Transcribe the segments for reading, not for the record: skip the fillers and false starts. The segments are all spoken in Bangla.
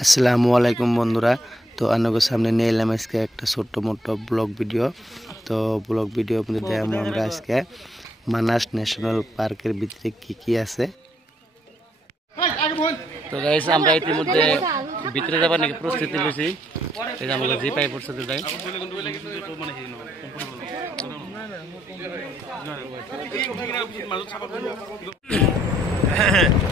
আসসালামু আলাইকুম বন্ধুরা। তো আপনাদের সামনে নিয়ে এলাম আজকে একটা ছোট্ট মোটো ব্লগ ভিডিও। তো ব্লগ ভিডিও মধ্যে দেখাবো আমরা আজকে মানাস ন্যাশনাল পার্কের ভিতরে কি আছে। তো গাইস আমরা ইতিমধ্যে ভিতরে যাবার নাকি প্রস্তুতি নিয়েছি। এই যে আমরা জিপাই প্রস্তুতি দেই।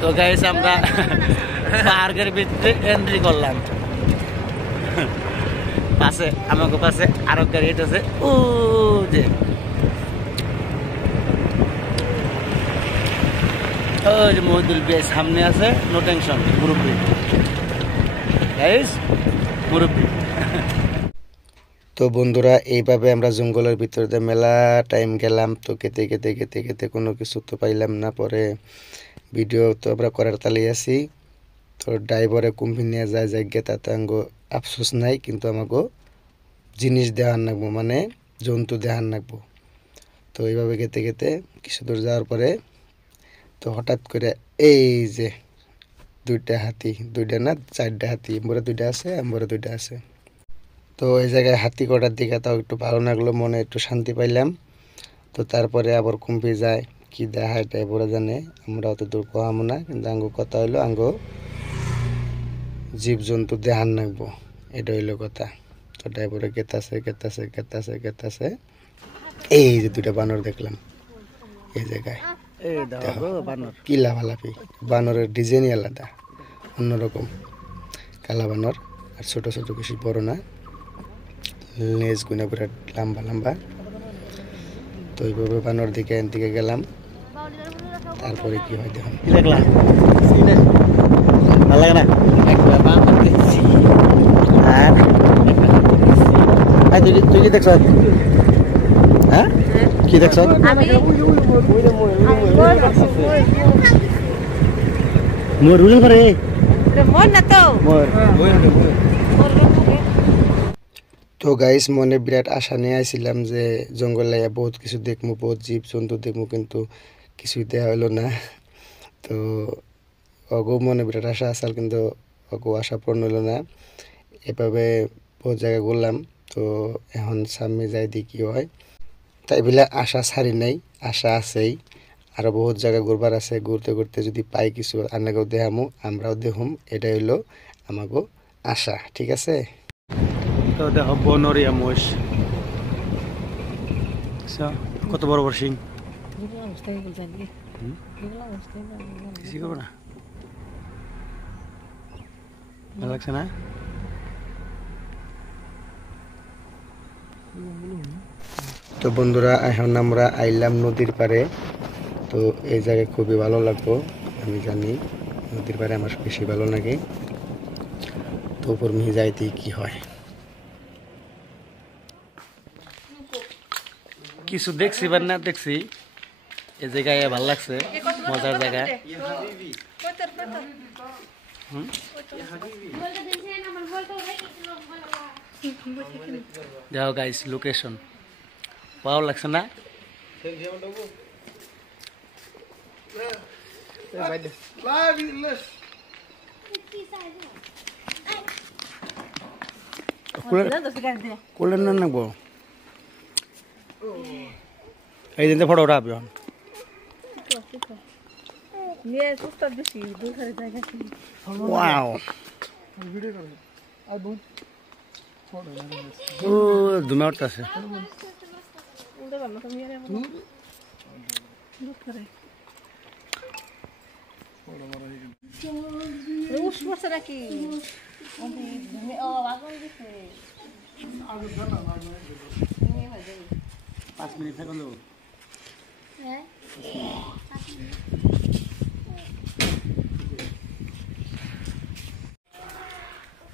তো গাইস আমরা পার্কের ভিতরে এন্ট্রি করলাম। পাশে আমাকে পাশে আরো গাড়ি আছে ও যে মহিদুল ভাই সামনে আছে, নো টেনশন, মুরব্বী গাইস, মুরব্বী। তো বন্ধুরা এইভাবে আমরা জঙ্গলের ভিতরে মেলা টাইম গেলাম। তো কেতে কেতে কেতে কেতে কোনো কিছু তো পাইলাম না। পরে ভিডিও তো আমরা করার তালিয়ে আছি। তো ড্রাইভারে কুম্ভি নিয়ে যায় জায়গা তাতে আঙ্গো আফসোস নাই, কিন্তু আমাকে জিনিস দেওয়ার নাকবো, মানে জন্তু দেখার নাকবো। তো এইভাবে গেতে গেতে কিছু দূর যাওয়ার পরে তো হঠাৎ করে এই যে দুইটা হাতি, দুইটা না চারটা হাতি, এম্বরে দুইটা আছে, এম্বরে দুইটা আছে। তো এই জায়গায় হাতি কটার দিকে তাও একটু ভালো লাগলো, মনে একটু শান্তি পাইলাম। তো তারপরে আবার কুম্ভি যায়, কি দেখায় এটাই বলে জানে, আমরা অত দূর কোয়ামো না। কিন্তু আঙ্গো কথা হইলো আঙ্গো জীবজন্তু দেখার নাকবো, এটা হইলো কথা। তো ড্রাইভারে গেতাছে গেতাছে গেতাছে গেতাছে, এই যে দুইটা বানর দেখলাম এই জায়গায়। কি লাভালাভি, বানরের ডিজাইনই আলাদা, অন্যরকম কালা বানর, আর ছোট ছোট বেশি বড় না, লেজ গুনা বিরাট লম্বা লম্বা। তো এইভাবে বানর দিকে দিকে গেলাম। তারপরে কি হয় দেখুন, দেখলাম ভালো লাগে না, তুই কি দেখছ? হ্যাঁ কি দেখছ? মোর রুল করে তো গাইস মনে বিরাট আশা নিয়ে আইছিলাম যে জঙ্গল লাইয়া বহুত কিছু দেখমু, বহুত জীব জন্তু দেখমু, কিন্তু কিছুই দেওয়া হইলো না। তো অগো মনে বিরাট আশা আসাল, কিন্তু অগো আশা পূর্ণ হইলো না। এভাবে বহুত জায়গা ঘুরলাম। তো এখন সামনে যাই দি কি হয়। তাই বলে আশা ছাড়ি নাই, আশা আছেই, আরো বহুত জায়গা ঘুরবার আছে। ঘুরতে ঘুরতে যদি পাই কিছু আনাকেও দেখামু, আমরাও দেখুম, এটাই হইলো আমাকে আশা। ঠিক আছে। তো দেখো বনরিয়া মোষ, কত বড় বড় সিং, কিছু করবো না, ভালো লাগছে না? তো বন্ধুরা এখন আমরা আইলাম নদীর পাড়ে। তো এই জায়গায় খুবই ভালো লাগবো, আমি জানি নদীর পাড়ে আমার বেশি ভালো লাগে। তো উপর মিহি যাইতে কি হয়, কিছু দেখছি বা না দেখছি, এই জায়গায় ভালো লাগছে, মজার জায়গা। যাও গাইস, লোকেশন ভালো লাগছে না? কোলে না নাকবো, এই দিন ফটো উঠা আপনি। ওয়াও, ও ধুমে উঠতেছে।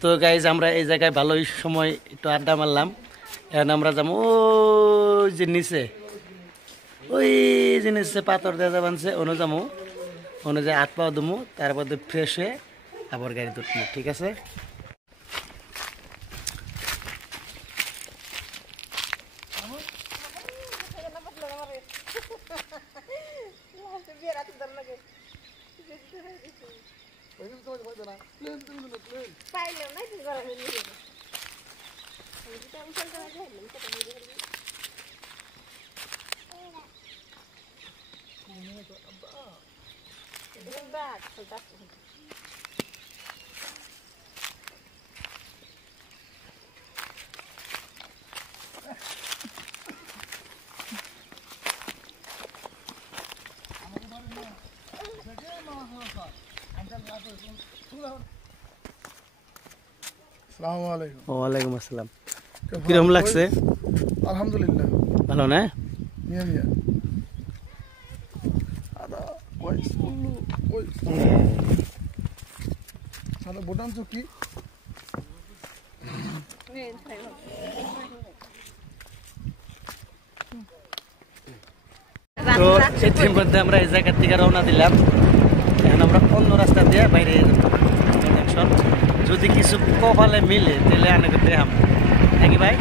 তো গাইজ আমরা এই জায়গায় ভালোই সময় একটু আড্ডা মারলাম। এখন আমরা যাবো ওই যে নিচে, ওই যে নিচে পাথর দেওয়া যাবানছে, অনু যাবো, অনুযায়ী হাত পাওয়া দমু, তারপর ফ্রেশ হয়ে আবার গাড়ি তুলবো। ঠিক আছে। ওয়ালাইকুম আসসালাম। কিরকম লাগছে? আলহামদুলিল্লাহ ভালো না? মিয়া মিয়া আদা কইস কই সাদা বোটাম চকি তো এর মধ্যে আমরা এই জায়গা থেকে রওনা দিলাম। এখন আমরা অন্য রাস্তা দিয়ে বাইরে টেনশন যদি কিছু কপালে মিলে তাহলে অনেক দেখাম নাকি ভাই?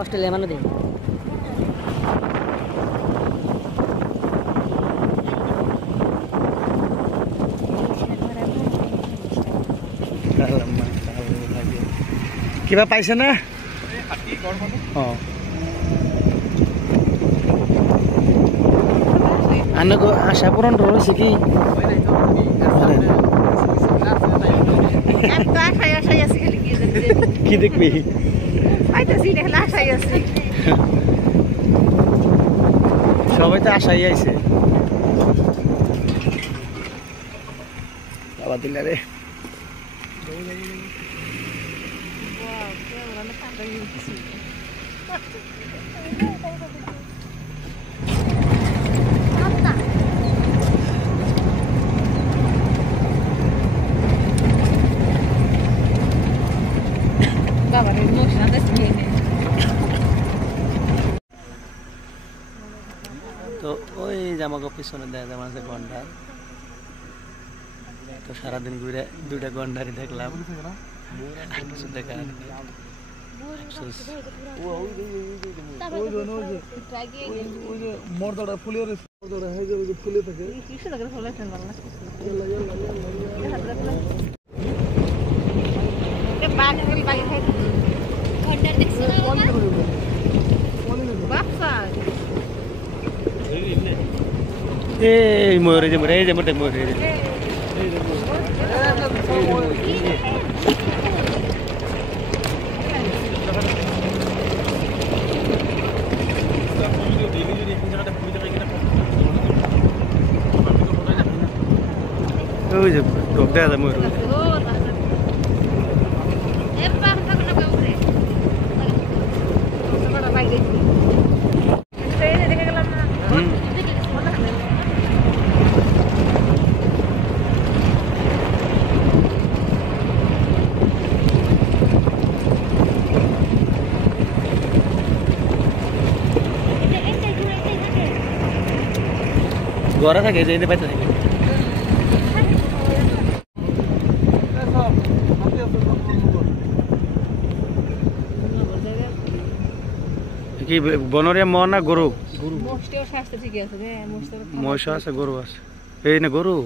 অস্ট্রেলিয়া মানুষ দিন কিবা পাইছে না? আনকো আশা পূরণ হয়েছে কি? কি দেখবি? সবাই তো আশাই আইছে বাবা দিলা রে। তো ওই জামাকে পিছনে দেখা যায় মানুষের গন্ডার। তো সারাদিন ঘুরে দুইটা গন্ডারই দেখলাম, কিছু দেখা মর্দাটা ফুলে ফুলে থাকে এই ময়ূর এই যে ময়ূর এই যে মোটে ময়ূর ওই যে ঢোক দেখা যায় ময়ূর। ঘরে থাকে যে বাইতে থাকে কি বনরিয়া ম না গরু? মহিষ আছে গরু আছে এই না গরু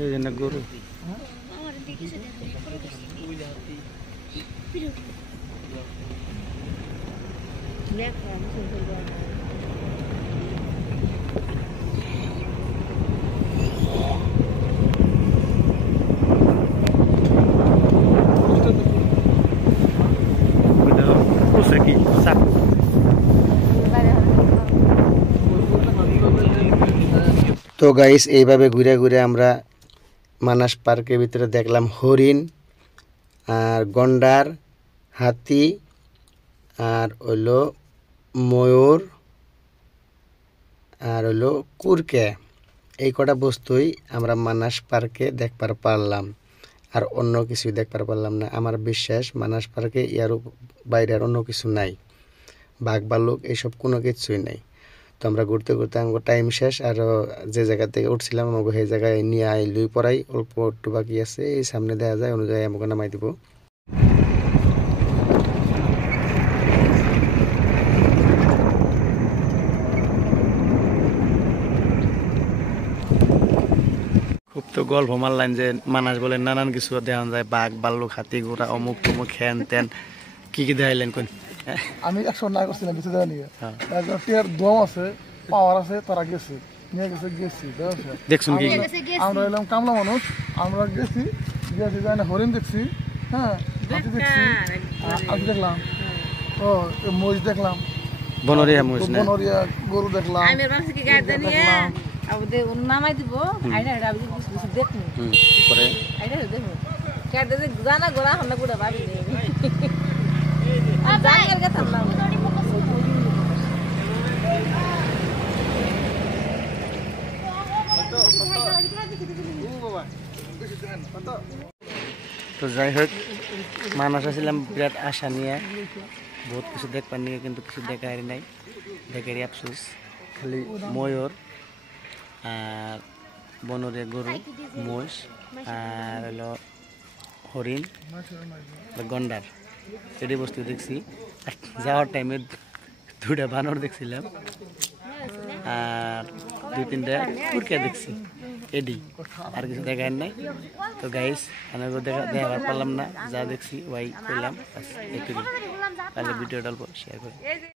এই না গরু তো গাইস এইভাবে ঘুরে ঘুরে আমরা মানাস পার্কের ভিতরে দেখলাম হরিণ আর গন্ডার, হাতি আর হইলো ময়ূর আর হইলো কুরকে। এই কটা বস্তুই আমরা মানাস পার্কে দেখবার পারলাম, আর অন্য কিছুই দেখবার পারলাম না। আমার বিশ্বাস মানাস পার্কে ইয়ার বাইরে আর অন্য কিছু নাই, বাঘ ভাল্লুক এইসব কোনো কিছুই নাই। তো আমরা ঘুরতে ঘুরতে আমার টাইম শেষ, আর যে জায়গা থেকে উঠছিলাম আমাকে সেই জায়গায় নিয়ে আইলুই পড়াই অল্প একটু বাকি আছে, এই সামনে দেওয়া যায় অনুযায়ী আমাকে নামাই দিব। খুব তো গল্প মারলেন যে মানাস বলেন নানান কিছু দেখা যায়, বাঘ ভাল্লুক হাতি ঘোড়া অমুক তমুক হ্যান ত্যান কি দেখাইলেন কোন? আমি 100 না করছিলাম কিছু দেওয়া নিয়ে, একজন টিয়ার দম আছে, পাওয়ার আছে, তারা গেছে নিয়ে গেছি দেখছুন কি? আমরা এলাম কামলা মানুষ, আমরা গেছি যাই না, হরিণ দেখছি, হ্যাঁ হাতি দেখছি, হাতি দেখলাম, ও মহিষ দেখলাম, বনরিয়া মহিষ না বনরিয়া গরু দেখলাম, নামাই দিব দেখুন পরে জানা গোড়া হন্না গুড়া ভাবি তো যাই হোক মানাস আসছিলাম বিরাট আশা নিয়ে, বহুত কিছু দেখবার নিয়ে, কিন্তু কিছু দেখার নাই, দেখারই আফসোস। খালি ময়ূর আর বনরিয়া গরু মহিষ আর হলো হরিণ গন্ডার এটি বস্তু দেখছি। আর যাওয়ার টাইমে 2টা বানর দেখছিলাম আর 2-3টা কুরকা দেখছি, এডি আর কিছু দেখার নাই। তো গাইস আমি দেখাবার পারলাম না, যা দেখছি ওয়াই করলাম, তাহলে ভিডিওটা অল্প শেয়ার করি।